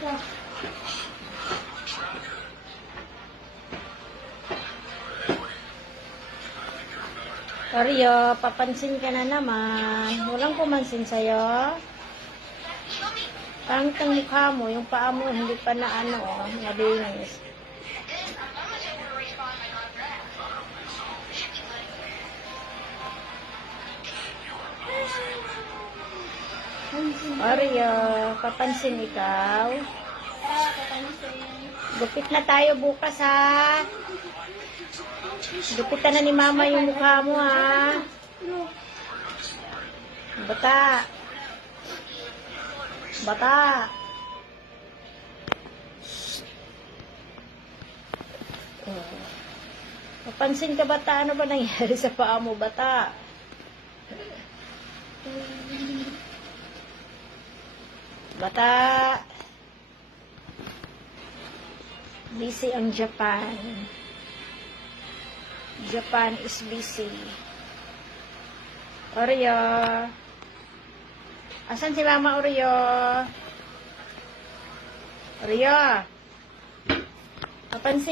Oreo, papansin ka na naman. Walang pumansin sa'yo. Pangit ang mukha mo, yung paa mo hindi pa na ano, oh. nalinis. Oreo, papansin ikaw. Gupit na tayo bukas ha. Gupitan na ni mama yung mukha mo ha. Bata. Bata. Papansin ka bata, ano ba nangyari sa paa mo bata? Bata. Busy ang Japan. Japan is busy. Oreo. Asan si Mama Oreo? Oreo. Papansin